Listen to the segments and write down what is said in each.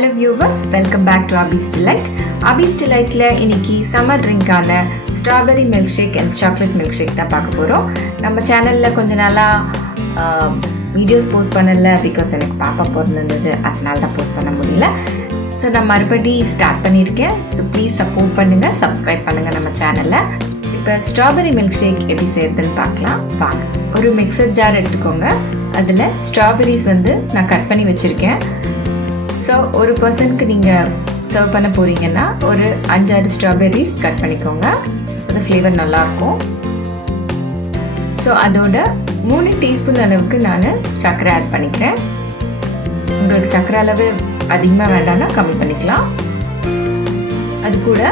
Hello viewers, welcome back to Abhi's Delight. Abhi's Delightல இன்னைக்கு summer ட்ரிங்கான strawberry milk shake and chocolate milk shake தான் பார்க்க போகிறோம். நம்ம சேனலில் கொஞ்ச நாளாக வீடியோஸ் போஸ்ட் பண்ணல பிகாஸ் எனக்கு பாப்பா பிறந்திருந்தது, அதனால தான் போஸ்ட் பண்ண முடியல. ஸோ நான் மறுபடி ஸ்டார்ட் பண்ணியிருக்கேன். ஸோ ப்ளீஸ் சப்போர்ட் பண்ணுங்கள், சப்ஸ்கிரைப் பண்ணுங்கள் நம்ம சேனலில். இப்போ ஸ்ட்ராபெரி மில்க் ஷேக் எப்படி செய்யறதுன்னு பார்க்கலாம் வாங்க. ஒரு மிக்சர் ஜார் எடுத்துக்கோங்க. அதில் ஸ்ட்ராபெரிஸ் நான் கட் பண்ணி வச்சுருக்கேன். ஸோ ஒரு பர்சனுக்கு நீங்கள் சர்வ் பண்ண போகிறீங்கன்னா ஒரு 5-6 ஸ்ட்ராபெரிஸ் கட் பண்ணிக்கோங்க. அது ஃப்ளேவர் நல்லாயிருக்கும். ஸோ அதோட 3 டீஸ்பூன் அளவுக்கு நான் சர்க்கரை ஆட் பண்ணிக்கிறேன். உங்களுக்கு சர்க்கரை அளவு அதிகமாக வேண்டாம்னா கம்மி பண்ணிக்கலாம். அது கூட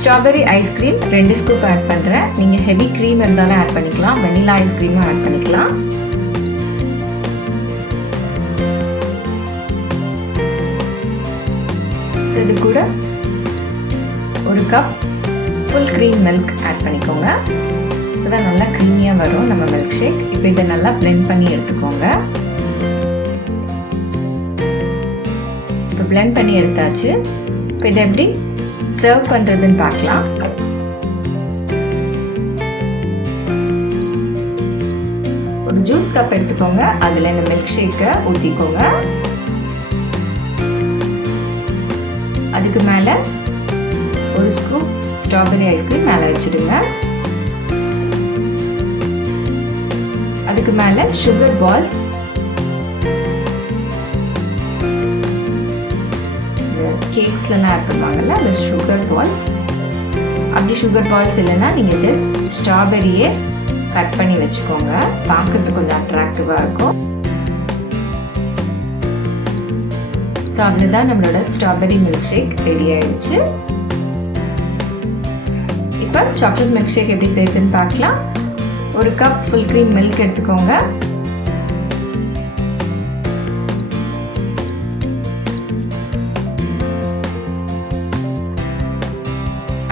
ஸ்ட்ராபெரி ஐஸ்கிரீம் 2 ஸ்கூப் ஆட் பண்ணுறேன். நீங்கள் ஹெவி க்ரீம் இருந்தாலும் ஆட் பண்ணிக்கலாம், வெனிலா ஐஸ்கிரீமும் ஆட் பண்ணிக்கலாம். இது கூட ஒரு cup full cream milk add பண்ணிக்கோங்க. இதுதான் நல்லா க்ரீமியாக வரும் நம்ம மில்க் ஷேக். இப்போ இதை நல்லா பிளெண்ட் பண்ணி எடுத்துக்கோங்க. இப்போ பிளெண்ட் பண்ணி எடுத்தாச்சு. இப்போ இதை எப்படி சர்வ் பண்ணுறதுன்னு பார்க்கலாம். ஒரு ஜூஸ் கப் எடுத்துக்கோங்க. அதில் இந்த மில்க் ஷேக்கை ஊற்றிக்கோங்க. அதுக்கு மேலே ஒரு ஸ்கூப் ஸ்ட்ராபெரி ஐஸ்கிரீம் மேலே வச்சுடுங்க. அதுக்கு மேலே சுகர் பால்ஸ், கேக்ஸ்லாம் ஆட் பண்ணுவாங்கல்ல, அது சுகர் பால்ஸ். அப்படி சுகர் பால்ஸ் இல்லைன்னா நீங்கள் ஜஸ்ட் ஸ்ட்ராபெரியே கட் பண்ணி வச்சுக்கோங்க. பார்க்கறதுக்கு கொஞ்சம் அட்ராக்டிவாக இருக்கும். ஸோ அவ்வளோதான், நம்மளோட ஸ்ட்ராபெரி மில்க் ஷேக் ரெடி ஆயிடுச்சு. இப்போ சாக்லேட் மில்க் ஷேக் எப்படி செய்யுதுன்னு பார்க்கலாம். ஒரு கப் ஃபுல் க்ரீம் மில்க் எடுத்துக்கோங்க.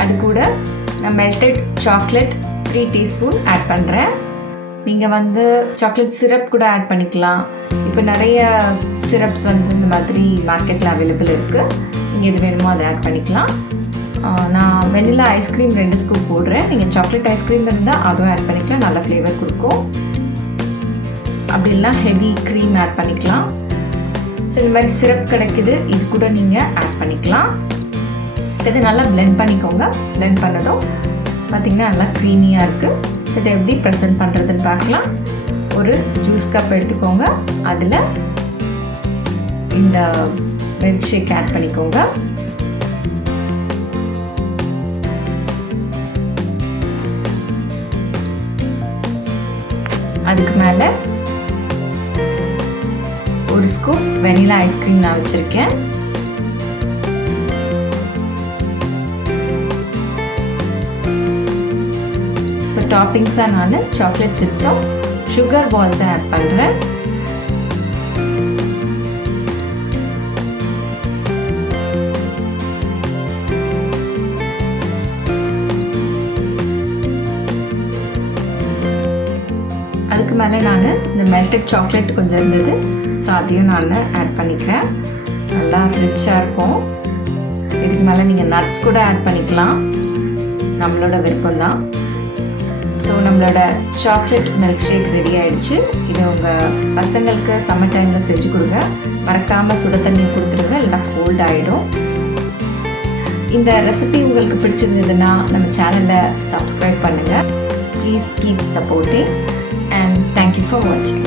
அது கூட நான் மெல்டட் சாக்லேட் 3 டீஸ்பூன் ஆட் பண்ணுறேன். நீங்கள் சாக்லேட் சிரப் கூட ஆட் பண்ணிக்கலாம். இப்போ நிறைய சிரப்ஸ் இந்த மாதிரி மார்க்கெட்டில் அவைலபிள் இருக்குது. நீங்கள் எது வேணுமோ அதை ஆட் பண்ணிக்கலாம். நான் வெனிலா ஐஸ்கிரீம் 2 ஸ்கூப் போடுறேன். நீங்கள் சாக்லேட் ஐஸ்கிரீம் இருந்தால் அதுவும் ஆட் பண்ணிக்கலாம், நல்ல ஃப்ளேவர் கொடுக்கும். அப்படி இல்லைனா ஹெவி க்ரீம் ஆட் பண்ணிக்கலாம். ஸோ இந்த மாதிரி சிரப் கிடைக்குது, இது கூட நீங்கள் ஆட் பண்ணிக்கலாம். இதை நல்லா பிளெண்ட் பண்ணிக்கோங்க. பிளெண்ட் பண்ணதும் பார்த்திங்கன்னா நல்லா க்ரீமியாக இருக்குது. இதை எப்படி ப்ரெசென்ட் பண்ணுறதுன்னு பார்க்கலாம். ஒரு ஜூஸ் கப் எடுத்துக்கோங்க. அதில் இந்த மில்க் ஷேக் ஆட் பண்ணிக்கோங்க. அதுக்கு மேலே ஒரு ஸ்கூப் வெனிலா ஐஸ்கிரீம் நான் வச்சுருக்கேன். ஸோ டாப்பிங்ஸாக நான் சாக்லேட் சிப்ஸும் சுகர் பால்ஸும் ஆட் பண்ணுறேன். அதுக்கு மேலே நான் இந்த மெல்டட் சாக்லேட் கொஞ்சம் இருந்தது, ஸோ அதையும் நான் ஆட் பண்ணிக்கிறேன். நல்லா ரிச்சாக இருக்கும். இதுக்கு மேலே நீங்கள் நட்ஸ் கூட ஆட் பண்ணிக்கலாம், நம்மளோட விருப்பம்தான். ஸோ நம்மளோட சாக்லேட் மில்க் ஷேக் ரெடி ஆகிடுச்சு. இது உங்கள் பசங்களுக்கு சம்மர் டைமில் செஞ்சு கொடுங்க. மறக்காமல் சுட தண்ணி கொடுத்துருங்க, இல்லைனா கோல்ட் ஆகிடும். இந்த ரெசிபி உங்களுக்கு பிடிச்சிருந்ததுன்னா நம்ம சேனலை சப்ஸ்கிரைப் பண்ணுங்கள். Please keep supporting and thank you for watching.